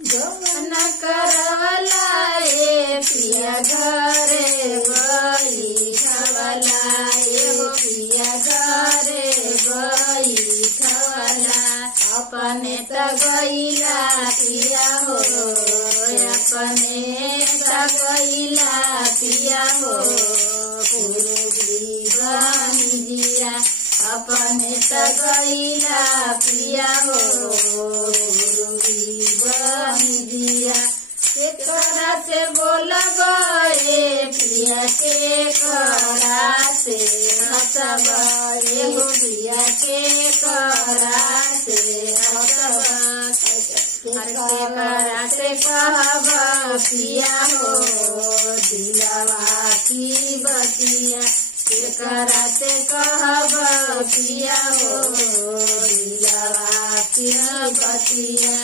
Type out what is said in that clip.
गवन करवला ए पिया घरे बैठवला ए पिया घरे बैठवला अपने त गईला पिया हो अपने त गईला पिया हो पूर्वी बनी दिया अपने त गईला पिया हो पूर्वी बनी दिया केकरा से बोलब ए पिया केकरा से हंसब एगो पिया केकरा से हंसब केकरा से कहब पिया हो दिलवा की बतिया केकरा से कहब पिया हो दिलवा की बतिया।